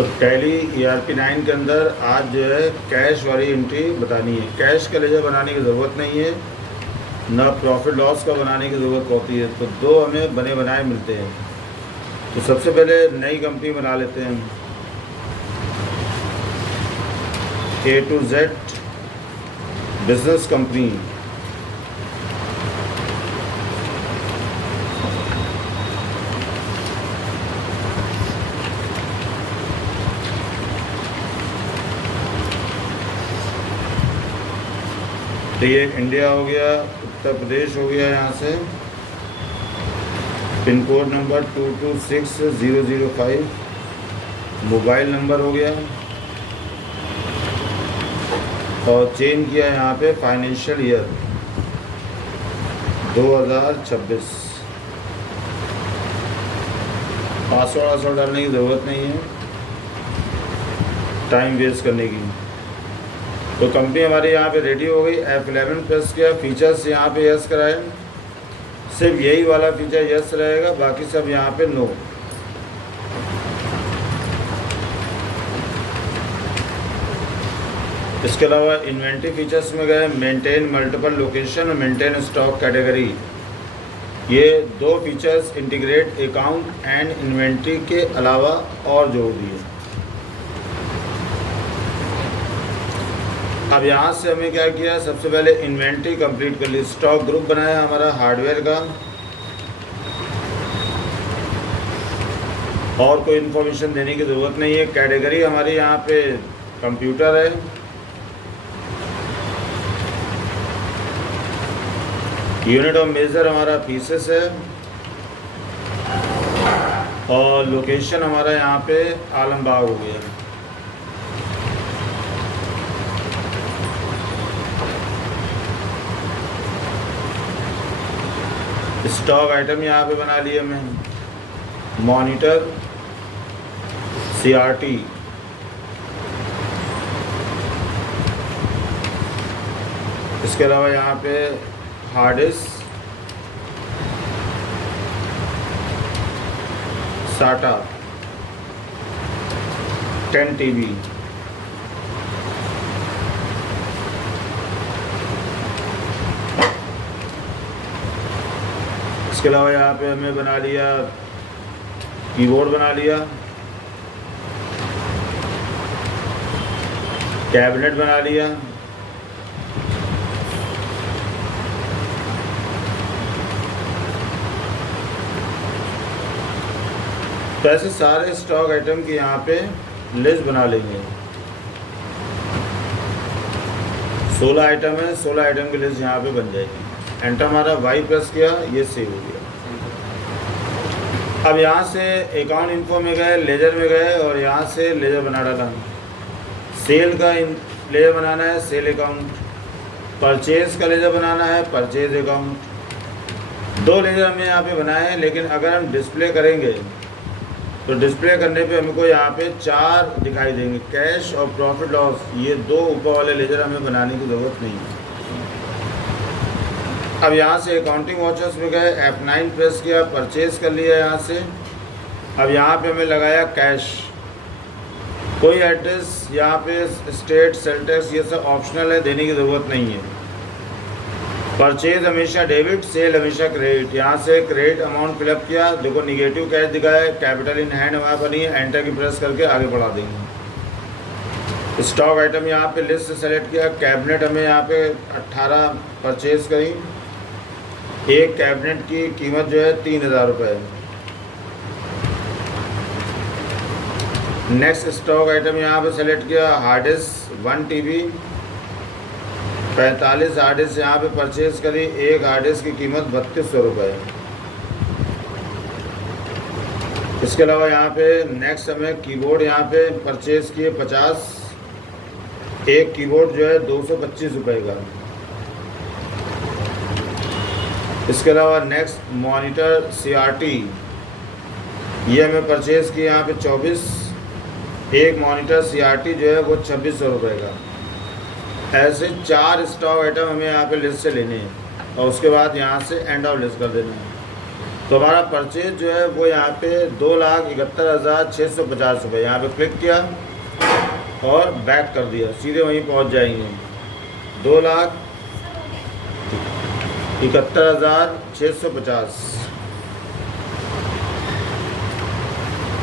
तो tally ERP9 के अंदर आज जो है कैश वाली एंट्री बतानी है। कैश का लेजर बनाने की ज़रूरत नहीं है, ना प्रॉफिट लॉस का बनाने की ज़रूरत होती है। तो दो हमें बने बनाए मिलते हैं। तो सबसे पहले नई कंपनी बना लेते हैं, A to Z business company. तो ये इंडिया हो गया, उत्तर प्रदेश हो गया, यहाँ से pin code number 226005, mobile number हो गया, और चेंज किया यहाँ पे फाइनेंशियल ईयर 2026। पासवर्ड डालने की ज़रूरत नहीं है, टाइम वेस्ट करने की। तो कंपनी हमारी यहाँ पे रेडी हो गई। F11 प्रेस किया, फीचर्स यहाँ पे यस कराए, सिर्फ यही वाला फीचर यस रहेगा, बाकी सब यहाँ पे नो। इसके अलावा इन्वेंट्री फीचर्स में गए, मेंटेन मल्टीपल लोकेशन और मेंटेन स्टॉक कैटेगरी। ये दो features integrate account and inventory के अलावा और जोड़ दिए। अब यहाँ से हमें क्या किया, सबसे पहले इन्वेंट्री कंप्लीट कर ली। स्टॉक ग्रुप बनाया हमारा हार्डवेयर का, और कोई इन्फॉर्मेशन देने की ज़रूरत नहीं है। कैटेगरी हमारी यहाँ पे कंप्यूटर है, यूनिट ऑफ मेजर हमारा पीसेस है, और लोकेशन हमारा यहाँ पे आलमबाग हो गया। स्टॉक आइटम यहाँ पे बना लिए मैं, मॉनिटर, CRT, इसके अलावा यहाँ पे हार्ड डिस्क, SATA 10 TB, इसके अलावा यहाँ पे हमें बना लिया कीबोर्ड, बना लिया कैबिनेट, बना लिया तो ऐसे सारे स्टॉक आइटम की यहाँ पे लिस्ट बना लेंगे। 16 आइटम है, 16 आइटम की लिस्ट यहाँ पे बन जाएगी। एंटर हमारा वाई प्रेस किया, ये सेव हो गया। अब यहाँ से अकाउंट इन्फो में गए, लेजर में गए, और यहाँ से लेजर बना डाला। सेल का लेजर बनाना है, सेल अकाउंट। परचेज का लेजर बनाना है, परचेज अकाउंट। दो लेजर हमने यहाँ पे बनाए हैं, लेकिन अगर हम डिस्प्ले करेंगे तो डिस्प्ले करने पे हमको यहाँ पे 4 दिखाई देंगे, कैश और प्रॉफिट लॉस। ये दो ऊपर वाले लेजर हमें बनाने की ज़रूरत नहीं है। अब यहाँ से अकाउंटिंग वाचर्स में गए, F9 प्रेस किया, परचेज कर लिया यहाँ से। अब यहाँ पे हमें लगाया कैश। कोई एड्रेस यहाँ पे स्टेट, सेल टैक्स, ये सब ऑप्शनल है, देने की ज़रूरत नहीं है। परचेज हमेशा डेबिट, सेल हमेशा क्रेडिट। यहाँ से क्रेडिट अमाउंट फिलअप किया, देखो निगेटिव कैश दिखाया है, कैपिटल इन हैंड हमारा बनी है, एंटर की प्रेस करके आगे बढ़ा देंगे। स्टॉक आइटम यहाँ पे लिस्ट से सेलेक्ट किया, कैबिनेट हमें यहाँ पे 18 परचेज करी। एक कैबिनेट की कीमत जो है 3000 रुपये। नेक्स्ट स्टॉक आइटम यहाँ पे सेलेक्ट किया, hard disk 1 TB, 45 hard disk यहाँ पे परचेज करी। एक हार्ड डिस्क की कीमत 3200 रुपये। इसके अलावा यहाँ पे नेक्स्ट हमें कीबोर्ड यहाँ पे परचेज किए 50, एक कीबोर्ड जो है 225 रुपये का। इसके अलावा नेक्स्ट मॉनिटर CRT, ये हमें परचेज़ किया यहाँ पे 24, एक मॉनिटर CRT जो है वो 2600 रुपये का। ऐसे 4 स्टॉक आइटम हमें यहाँ पे लिस्ट से लेने हैं, और उसके बाद यहाँ से एंड ऑफ लिस्ट कर देना है। तो हमारा परचेज जो है वो यहाँ पे 2,71,650 रुपये, यहाँ पे क्लिक किया और बैक कर दिया, सीधे वहीं पहुँच जाएंगे। 2,71,650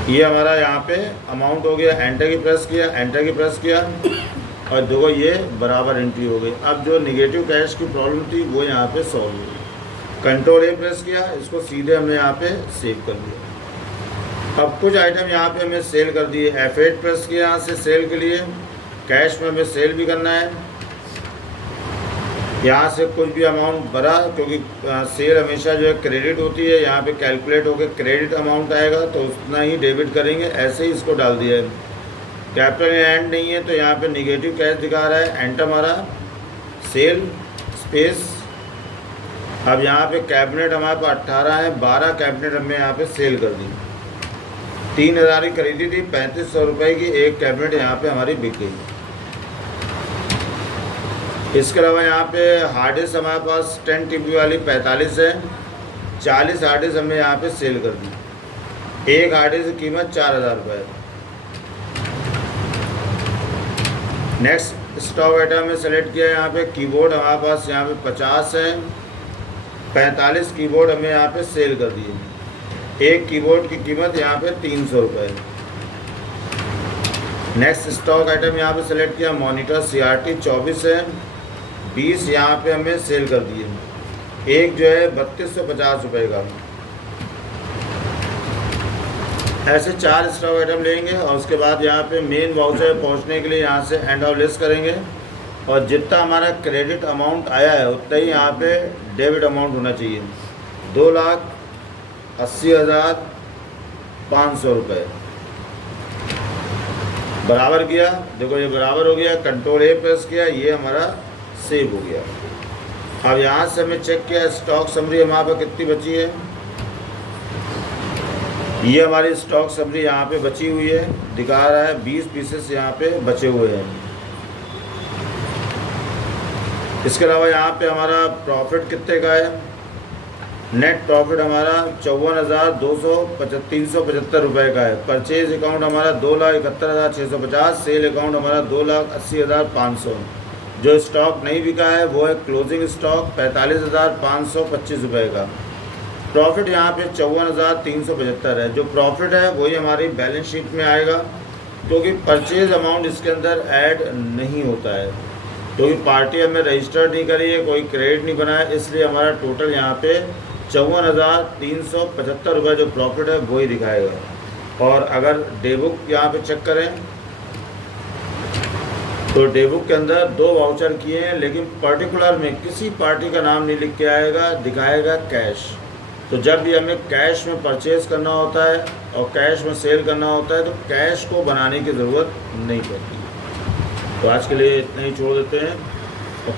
ये हमारा यहाँ पे अमाउंट हो गया। एंटर की प्रेस किया, एंटर की प्रेस किया और देखो ये बराबर एंट्री हो गई। अब जो निगेटिव कैश की प्रॉब्लम थी वो यहाँ पे सॉल्व हो गई। कंट्रोल ए प्रेस किया, इसको सीधे हमने यहाँ पे सेव कर दिया। अब कुछ आइटम यहाँ पे हमें सेल कर दिए। F8 प्रेस किया यहाँ से सेल के लिए, कैश में हमें सेल भी करना है। यहाँ से कुछ भी अमाउंट भरा, क्योंकि सेल हमेशा जो है क्रेडिट होती है, यहाँ पे कैलकुलेट होकर क्रेडिट अमाउंट आएगा तो उतना ही डेबिट करेंगे, ऐसे ही इसको डाल दिया है। कैपिटल एंड नहीं है तो यहाँ पे निगेटिव कैश दिखा रहा है, एंटर मारा, सेल स्पेस। अब यहाँ पे कैबिनेट हमारे पास 18 है, 12 कैबिनेट हमने यहाँ पे सेल कर दी। 3,000 की खरीदी थी, 3500 रुपये की एक कैबिनेट यहाँ पे हमारी बिक गई। इसके अलावा यहाँ पे हार्ड डिस्क हमारे पास 10 TB वाली 45 है, 40 हार्ड डिस्क हमने यहाँ पे सेल कर दी। एक हार्ड डिस्क की कीमत 4,000 रुपये। नेक्स्ट स्टॉक आइटम में सेलेक्ट किया यहाँ पे कीबोर्ड हमारे पास यहाँ पे 50 है, 45 कीबोर्ड हमें यहाँ पे सेल कर दिए। एक कीबोर्ड की कीमत यहाँ पे 300 रुपये। नेक्स्ट स्टॉक आइटम यहाँ पे सेलेक्ट किया मॉनिटर CRT 24 है, 20 यहाँ पे हमें सेल कर दिए। एक जो है 3250 रुपये का। ऐसे 4 स्टॉक आइटम लेंगे और उसके बाद यहाँ पे मेन वाउचर पहुँचने के लिए यहाँ से एंड ऑफ लिस्ट करेंगे और जितना हमारा क्रेडिट अमाउंट आया है उतना ही यहाँ पे डेबिट अमाउंट होना चाहिए। 2,80,500 रुपये बराबर किया। देखो ये बराबर हो गया। कंट्रोल ए प्रेस किया, ये हमारा सेव हो गया। अब यहाँ से हमें चेक किया स्टॉक समरी हमारे पास कितनी बची है। ये हमारी स्टॉक समरी यहाँ पे बची हुई है, दिखा रहा है 20 पीसेस यहाँ पे बचे हुए हैं। इसके अलावा यहाँ पे हमारा प्रॉफिट कितने का है। नेट प्रॉफिट हमारा 54,375 रुपये का है। परचेज अकाउंट हमारा 2,71,650, सेल अकाउंट हमारा 2,80,500। जो स्टॉक नहीं बिका है वो है क्लोजिंग स्टॉक 45,525 रुपये का। प्रॉफिट यहाँ पे 54,375 है। जो प्रॉफिट है वही हमारी बैलेंस शीट में आएगा, क्योंकि परचेज अमाउंट इसके अंदर ऐड नहीं होता है, क्योंकि पार्टी हमें रजिस्टर्ड नहीं करी है, कोई क्रेडिट नहीं बना है, इसलिए हमारा टोटल यहाँ पे 54,375 रुपये जो प्रॉफिट है वही दिखाएगा। और अगर डेबुक यहाँ पे चेक करें तो डेबुक के अंदर 2 वाउचर किए हैं, लेकिन पर्टिकुलर में किसी पार्टी का नाम नहीं लिख के आएगा, दिखाएगा कैश। तो जब भी हमें कैश में परचेज करना होता है और कैश में सेल करना होता है तो कैश को बनाने की ज़रूरत नहीं पड़ती। तो आज के लिए इतना ही छोड़ देते हैं।